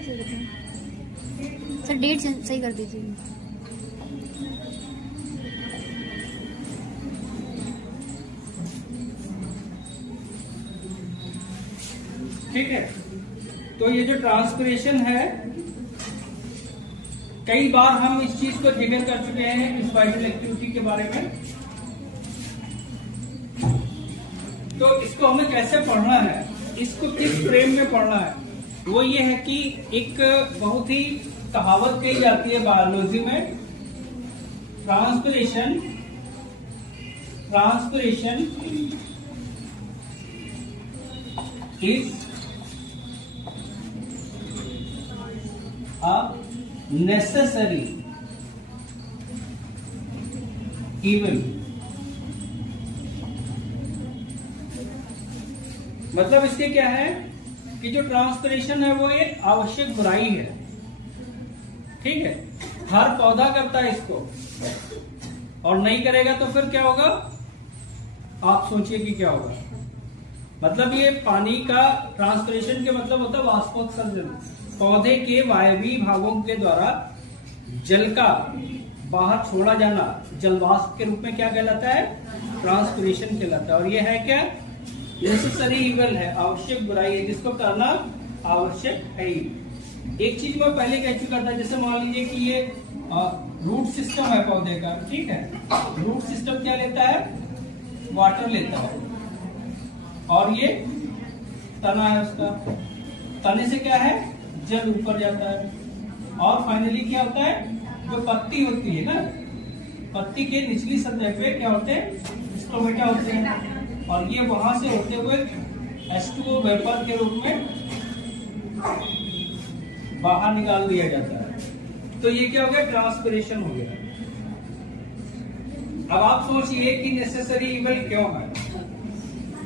Date सही करते sir, date सही कर दीजिए। ठीक है, तो ये जो ट्रांसपिरेशन है, कई बार हम इस चीज को जिक्र कर चुके हैं इस वाइटल एक्टिविटी के बारे में। तो इसको हमें कैसे पढ़ना है, इसको किस फ्रेम में पढ़ना है, वो ये है कि एक बहुत ही कहावत कही जाती है बायोलॉजी में, transpiration is a necessary evil। मतलब इसके क्या है कि जो ट्रांसपिरेशन है वो एक आवश्यक बुराई है। ठीक है, हर पौधा करता है इसको, और नहीं करेगा तो फिर क्या होगा, आप सोचिए कि क्या होगा। मतलब ये पानी का ट्रांसपिरेशन के मतलब होता है वाष्पोत्सर्जन, पौधे के वायवीय भागों के द्वारा जल का बाहर छोड़ा जाना जलवाष्प के रूप में क्या कहलाता है, ट्रांसपिरेशन कहलाता है। और ये है क्या, नेसेसरी इवल है, आवश्यक बुराई है, जिसको करना आवश्यक है ही। एक चीज मैं पहले कह चुका था, जैसे मान लीजिए कि ये रूट सिस्टम है पौधे का। ठीक है, रूट सिस्टम क्या लेता है, वाटर लेता है, और ये तना है उसका, तने से क्या है, जल ऊपर जाता है, और फाइनली क्या होता है, जो पत्ती होती है ना, पत्ती के निचली सतह पे क्या होते हैं, स्टोमेटा होते हैं, और ये वहां से होते हुए H2O वेपर के रूप में बाहर निकाल दिया जाता है। तो ये क्या हो गया, ट्रांसपिरेशन हो गया। अब आप सोचिए कि नेसेसरी इवल क्यों है,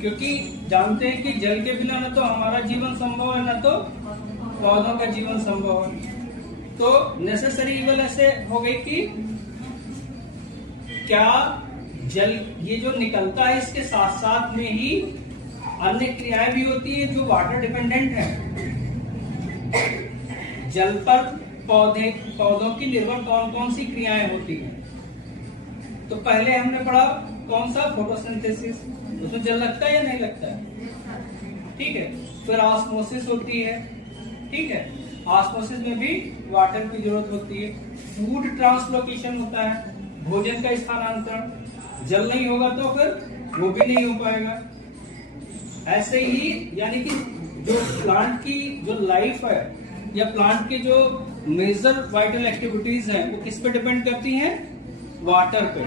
क्योंकि जानते हैं कि जल के बिना न तो हमारा जीवन संभव है, न तो पौधों का जीवन संभव है। तो नेसेसरी इवल ऐसे हो गई कि क्या जल ये जो निकलता है इसके साथ साथ में ही अन्य क्रियाएं भी होती है जो वाटर डिपेंडेंट है। जल पर पौधों की निर्भर कौन कौन सी क्रियाएं होती हैं, तो पहले हमने पढ़ा कौन सा, फोटोसिंथेसिस, उसमें जल लगता है या नहीं लगता है। ठीक है, फिर ऑस्मोसिस होती है। ठीक है, ऑस्मोसिस में भी वाटर की जरूरत होती है। फूड ट्रांसलोकेशन होता है, भोजन का स्थानांतरण, जल नहीं होगा तो फिर वो भी नहीं हो पाएगा। ऐसे ही यानी कि जो प्लांट की जो लाइफ है या प्लांट के जो मेजर वाइटल एक्टिविटीज हैं वो किस पे डिपेंड करती हैं, वाटर पे।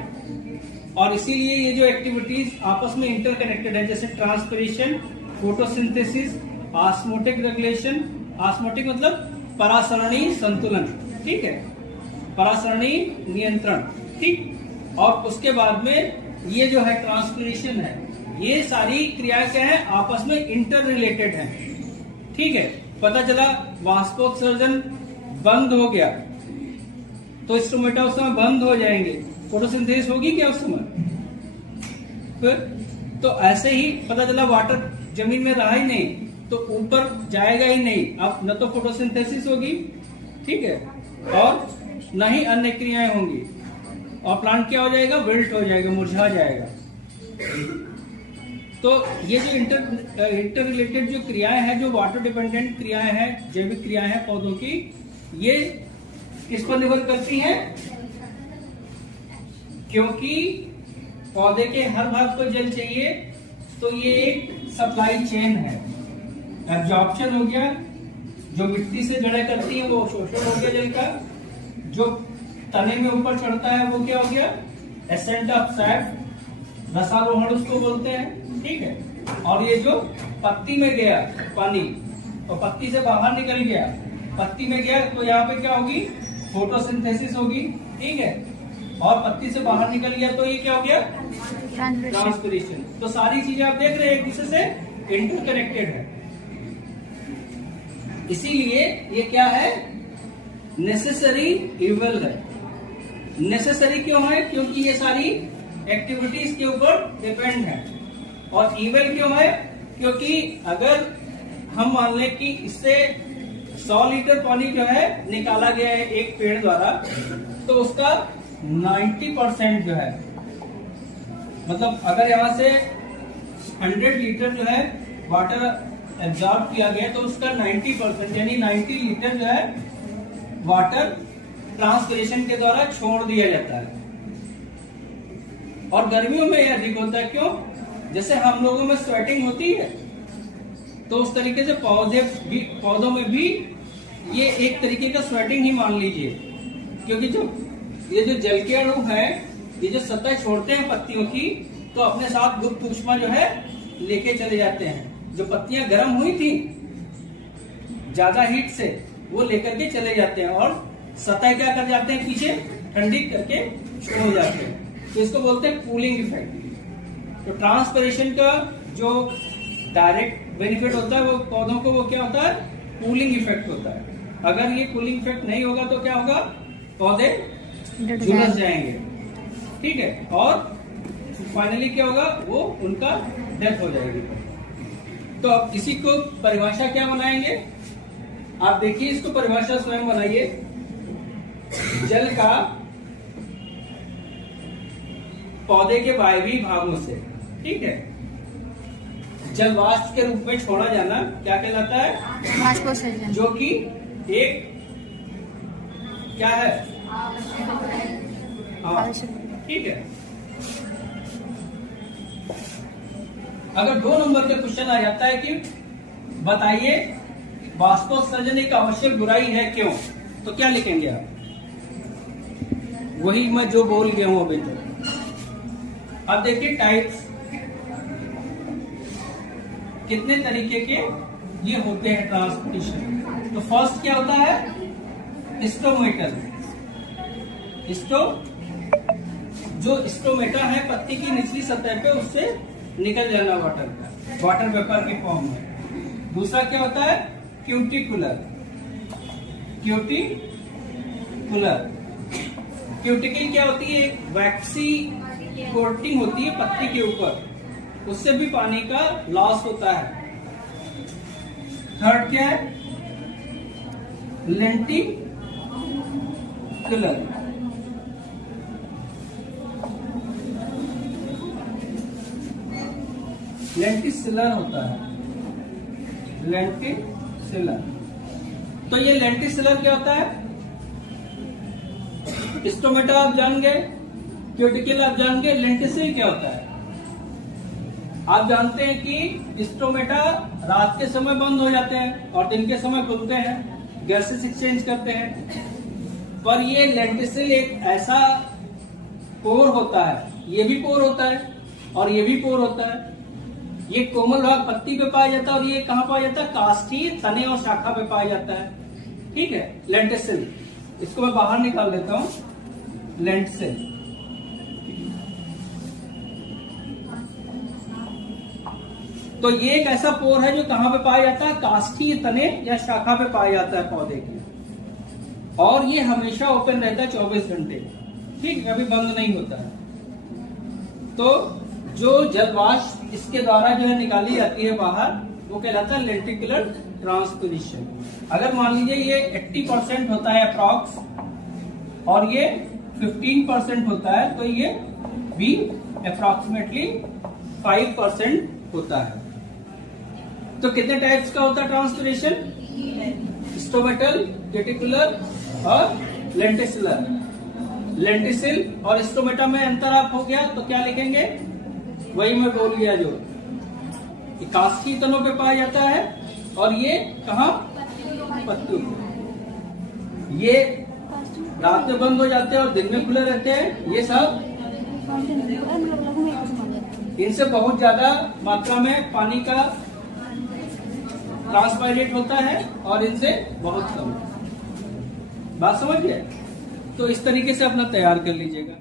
और इसीलिए ये जो एक्टिविटीज आपस में इंटरकनेक्टेड है, जैसे transpiration, photosynthesis, osmotic regulation, osmotic मतलब परासरणी संतुलन, ठीक है, परासरणी नियंत्रण, ठीक। और उसके बाद में ये जो है ट्रांसपिरेशन है, ये सारी क्रियाएं क्या है, आपस में इंटर रिलेटेड है। ठीक है, पता चला वाष्पोत्सर्जन बंद हो गया तो स्टोमेटा उस समय बंद हो जाएंगे, फोटोसिंथेसिस होगी क्या उस समय, फिर तो ऐसे ही पता चला वाटर जमीन में रहा ही नहीं तो ऊपर जाएगा ही नहीं, अब न तो फोटोसिंथेसिस होगी, ठीक है, और न ही अन्य क्रियाएं होंगी, और प्लांट क्या हो जाएगा, विल्ट हो जाएगा, मुरझा जाएगा। तो ये जो इंटर रिलेटेड जो क्रियाएं हैं, जो वाटर डिपेंडेंट क्रियाएं हैं, जैविक क्रियाएं हैं पौधों की, ये किस पर निर्भर करती हैं, क्योंकि पौधे के हर भाग को जल चाहिए, तो ये एक सप्लाई चेन है। एब्जॉर्प्शन हो गया, जो मिट्टी से जड़ें करती है वो शोषण हो गया जल का, जो तने में ऊपर चढ़ता है वो क्या हो गया, एसेंट ऑफ सैप, रसारोहण उसको बोलते हैं, ठीक है। और ये जो पत्ती में गया पानी और पत्ती से बाहर निकल गया, पत्ती में गया तो यहाँ पे क्या होगी, फोटोसिंथेसिस होगी, ठीक है, और पत्ती से बाहर निकल गया तो ये क्या हो गया, ट्रांसपिरेशन। तो सारी चीजें आप देख रहे हैं एक दूसरे से इंटरकनेक्टेड है, इसीलिए ये क्या है, नेसेसरी इवल है। नेसेसरी क्यों है, क्योंकि ये सारी एक्टिविटीज के ऊपर डिपेंड है। और इवल क्यों है, क्योंकि अगर हम मान लें कि इससे 100 लीटर पानी जो है निकाला गया है एक पेड़ द्वारा, तो उसका 90% जो है, मतलब अगर यहाँ से 100 लीटर जो है वाटर एब्जॉर्ब किया गया तो उसका 90% यानी 90 लीटर जो है वाटर ट्रांसपिरेशन के द्वारा छोड़ दिया जाता है। और गर्मियों में यह अधिक होता है, क्यों? जैसे हम लोगों में स्वेटिंग होती है, तो उस तरीके से पौधों में भी ये एक तरीके का स्वेटिंग ही मान लीजिए, क्योंकि ये जो जल के अणु है, ये जो सतह छोड़ते हैं पत्तियों की, तो अपने साथ गुप्त ऊष्मा जो है लेके चले जाते हैं। जो पत्तियां गर्म हुई थी ज्यादा हीट से, वो लेकर के चले जाते हैं और सतह क्या कर जाते हैं, पीछे ठंडी करके छोड़ जाते हैं। तो इसको बोलते हैं कूलिंग इफेक्ट। तो ट्रांसपिरेशन का जो डायरेक्ट बेनिफिट होता है वो पौधों को, वो क्या होता है, कूलिंग इफेक्ट होता है। अगर ये कूलिंग इफेक्ट नहीं होगा तो क्या होगा, पौधे झुलस जाएंगे, ठीक है, और फाइनली क्या होगा, वो उनका डेथ हो जाएगी। तो अब इसी को परिभाषा क्या बनाएंगे, आप देखिए, इसको परिभाषा स्वयं बनाइए। जल का पौधे के वायवीय भागों से, ठीक है, जल वाष्प के रूप में छोड़ा जाना क्या कहलाता है, वाष्पोत्सर्जन, जो कि एक क्या है, हाँ, ठीक है। अगर 2 नंबर का क्वेश्चन आ जाता है कि बताइए वाष्पोत्सर्जन एक आवश्यक बुराई है क्यों, तो क्या लिखेंगे आप? वही मैं जो बोल गया हूं अभी तक। अब देखिए टाइप्स कितने तरीके के ये होते हैं ट्रांसपोर्टेशन। तो फर्स्ट क्या होता है, स्टोमेटल। जो स्टोमेटा है पत्ती की निचली सतह पे, उससे निकल जाना वाटर वेपर के फॉर्म में। दूसरा क्या होता है, क्यूटिकुलर। क्यूटिकल क्या होती है, एक वैक्सी कोटिंग होती है पत्ती के ऊपर, उससे भी पानी का लॉस होता है। थर्ड क्या है, लेंटिकुलर। लेंटिसिलर होता है, लेंटिसिलर। तो ये लेंटिसिलर क्या होता है, स्टोमेटा आप जान गए, क्यूटिकल आप जान गए, लेंटिसिल क्या होता है? आप जानते हैं कि स्टोमेटा रात के समय बंद हो जाते हैं और दिन के समय खुलते हैं, गैसेस एक्सचेंज करते हैं। पर ये लेंटिसिल एक ऐसा पोर होता है, ये भी पोर होता है और ये भी पोर होता है। ये कोमल भाग पत्ती पे पाया जाता है और ये कहाँ पाया जाता है, काष्ठी, तने और शाखा पे पाया जाता है, ठीक है, लेंटिसिल। इसको मैं बाहर निकाल देता हूं, लेंटिसिल। तो ये एक ऐसा पोर है जो कहां पे पाया जाता है, काष्ठी, तने या शाखा पे पाया जाता है पौधे के, और ये हमेशा ओपन रहता है 24 घंटे, ठीक, कभी बंद नहीं होता है। तो जो जलवाष्प इसके द्वारा जो है निकाली जाती है बाहर, वो कहलाता है लेंटिकुलर ट्रांसपिरेशन। अगर मान लीजिए ये 80% होता है अप्रॉक्स और ये 15% होता है, तो ये भी अप्रॉक्सीमेटली 5% होता है। तो कितने टाइप्स का होता है ट्रांसपिरेशन, स्टोमेटल, क्यूटिकुलर और लेंटिसिलर। लेंटिसिल और स्टोमेटा में अंतर आप हो गया तो क्या लिखेंगे, वही मैं बोल गया, जो काष्ठी तनों पे पाया जाता है और ये कहाँ, पत्तियों पे। ये रात में बंद हो जाते हैं और दिन में खुले रहते हैं। ये सब इनसे बहुत ज्यादा मात्रा में पानी का ट्रांसपायरेट होता है और इनसे बहुत कम। बात समझ गए? तो इस तरीके से अपना तैयार कर लीजिएगा।